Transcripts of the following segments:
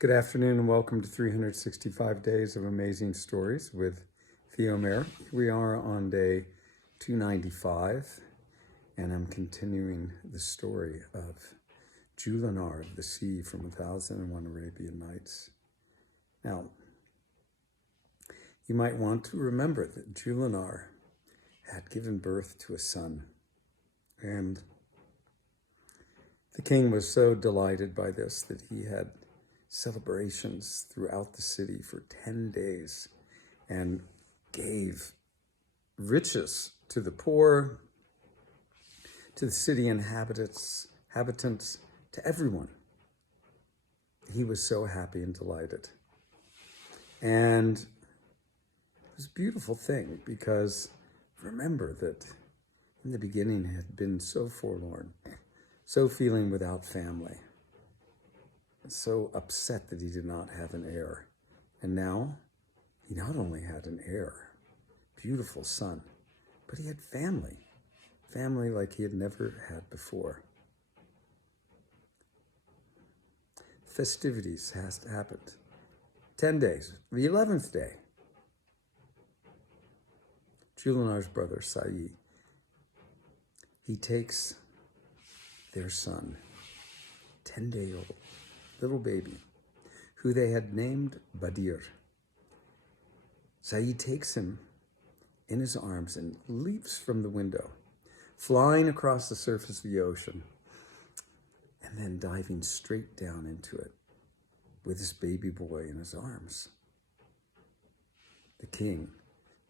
Good afternoon and welcome to 365 Days of Amazing Stories with Theomare. We are on day 295 and I'm continuing the story of Jullanar of the Sea from 1001 Arabian Nights. Now, you might want to remember that Jullanar had given birth to a son, and the king was so delighted by this that he had celebrations throughout the city for 10 days and gave riches to the poor, to the city inhabitants, to everyone. He was so happy and delighted. And it was a beautiful thing because remember that in the beginning he had been so forlorn, so feeling without family, so upset that he did not have an heir. And now he not only had an heir, beautiful son, but he had family like he had never had before. Festivities has happened. 10 days. The 11th day, Jullanar's brother, Sa'i, he takes their son, 10-day-old, little baby, who they had named Badir. Sa'i takes him in his arms and leaps from the window, flying across the surface of the ocean, and then diving straight down into it with his baby boy in his arms. The king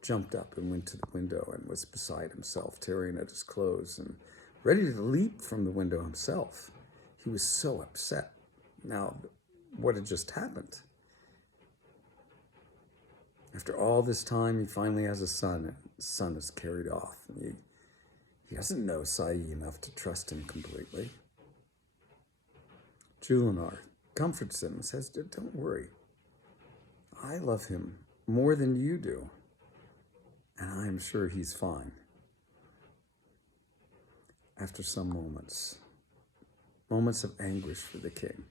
jumped up and went to the window and was beside himself, tearing at his clothes and ready to leap from the window himself. He was so upset. Now, what had just happened? After all this time, he finally has a son, and his son is carried off. And he doesn't know Sa'i enough to trust him completely. Jullanar comforts him and says, "Don't worry. I love him more than you do, and I am sure he's fine." After some moments of anguish for the king,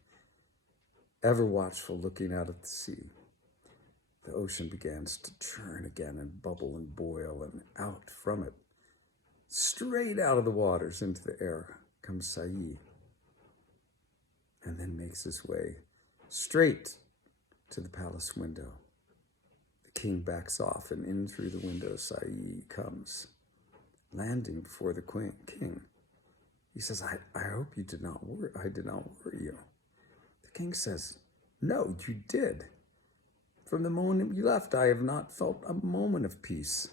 ever watchful looking out at the sea, the ocean begins to churn again and bubble and boil, and out from it, straight out of the waters into the air, comes Sa'i, and then makes his way straight to the palace window. The king backs off, and in through the window Sa'i comes, landing before the king. He says, I hope you did not worry. I did not worry you. The king says, "No, you did. From the moment you left, I have not felt a moment of peace."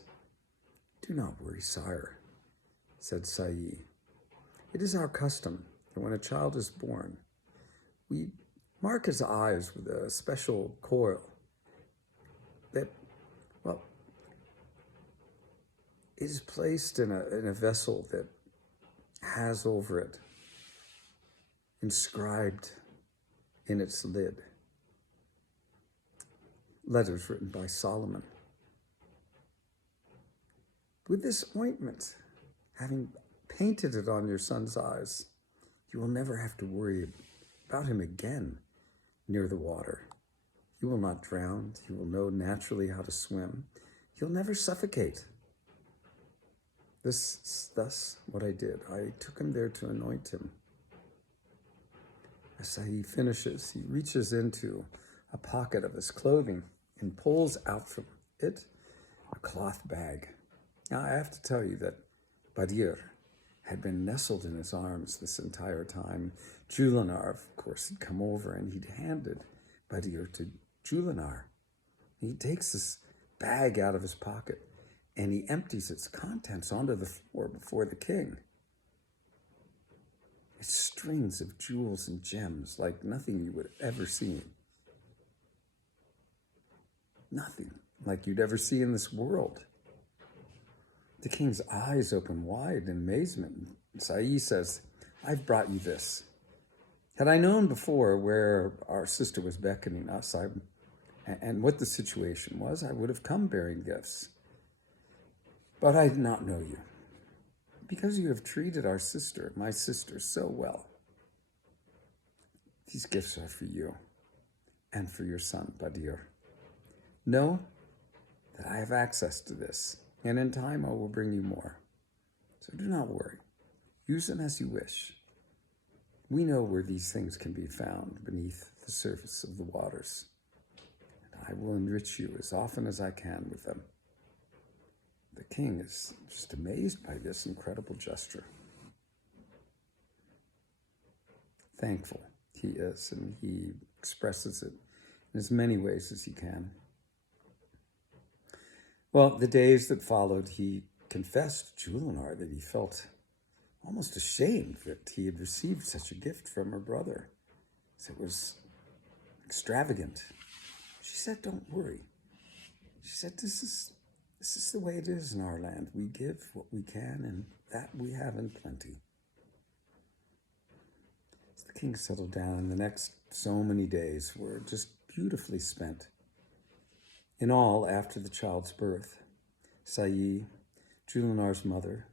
"Do not worry, sire," said Sa'i. "It is our custom that when a child is born, we mark his eyes with a special coil that, well, it is placed in a vessel that has over it, inscribed in its lid, letters written by Solomon. With this ointment, having painted it on your son's eyes, you will never have to worry about him again near the water. He will not drown. He will know naturally how to swim. He'll never suffocate. This is thus what I did. I took him there to anoint him." As he finishes, he reaches into a pocket of his clothing and pulls out from it a cloth bag. Now, I have to tell you that Badir had been nestled in his arms this entire time. Jullanar, of course, had come over and he'd handed Badir to Jullanar. He takes this bag out of his pocket and he empties its contents onto the floor before the king. It's strings of jewels and gems like nothing you would ever see. Nothing like you'd ever see in this world. The king's eyes open wide in amazement. Sa'i says, "I've brought you this. Had I known before where our sister was beckoning us, and what the situation was, I would have come bearing gifts. But I did not know you, because you have treated our sister, my sister, so well. These gifts are for you. and for your son, Badir. Know that I have access to this, and in time I will bring you more. So do not worry. Use them as you wish. We know where these things can be found beneath the surface of the waters, and I will enrich you as often as I can with them. The king is just amazed by this incredible gesture. Thankful he is, and he expresses it in as many ways as he can. Well, the days that followed, he confessed to Jullanar that he felt almost ashamed that he had received such a gift from her brother. It was extravagant. She said, don't worry. She said, this is the way it is in our land. We give what we can, and that we have in plenty. As the king settled down, and the next so many days were just beautifully spent. In all, after the child's birth, Sayi, Jullanar's mother,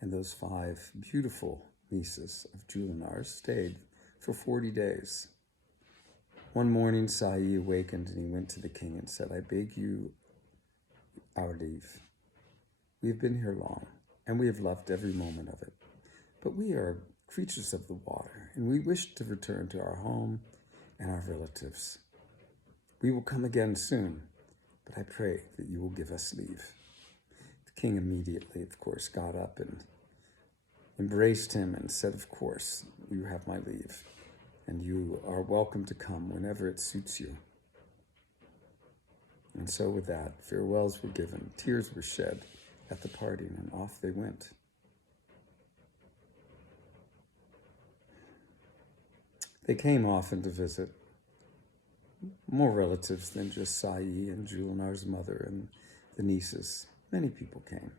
and those 5 beautiful nieces of Jullanar stayed for 40 days. One morning, Sayi awakened, and he went to the king and said, I beg you our leave. We have been here long, and we have loved every moment of it. But we are creatures of the water, and we wish to return to our home and our relatives. We will come again soon, but I pray that you will give us leave. The king immediately, of course, got up and embraced him and said, of course, you have my leave, and you are welcome to come whenever it suits you. And so with that, farewells were given, tears were shed at the parting, and off they went. They came often to visit, more relatives than just Sayi and Jullanar's mother and the nieces. Many people came.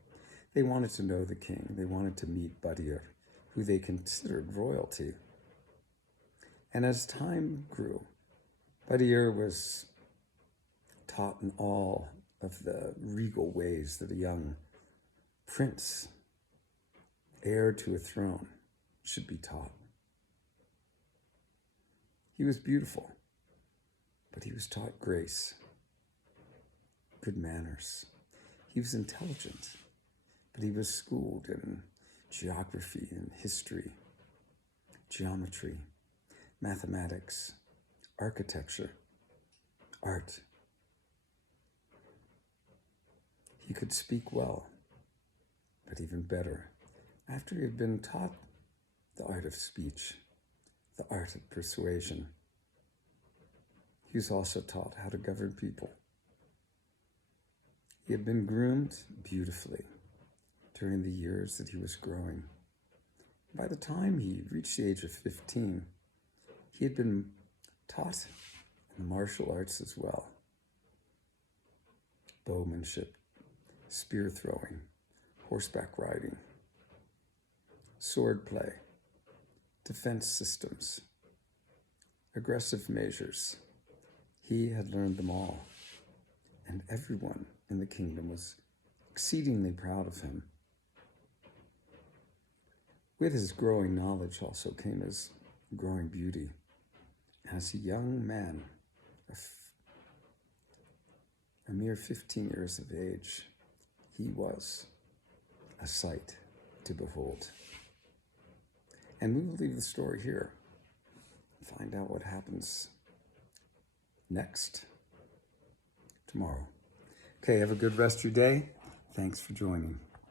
They wanted to know the king. They wanted to meet Badir, who they considered royalty. And as time grew, Badir was taught in all of the regal ways that a young prince, heir to a throne, should be taught. He was beautiful, but he was taught grace, good manners. He was intelligent, but he was schooled in geography and history, geometry, mathematics, architecture, art. He could speak well, but even better, after he had been taught the art of speech, the art of persuasion, he was also taught how to govern people. He had been groomed beautifully during the years that he was growing. By the time he reached the age of 15, he had been taught in the martial arts as well. Bowmanship, spear throwing, horseback riding, sword play, defense systems, aggressive measures. He had learned them all, and everyone in the kingdom was exceedingly proud of him. With his growing knowledge also came his growing beauty. As a young man, a mere 15 years of age, he was a sight to behold. And we will leave the story here and find out what happens next tomorrow. Okay, have a good rest of your day. Thanks for joining.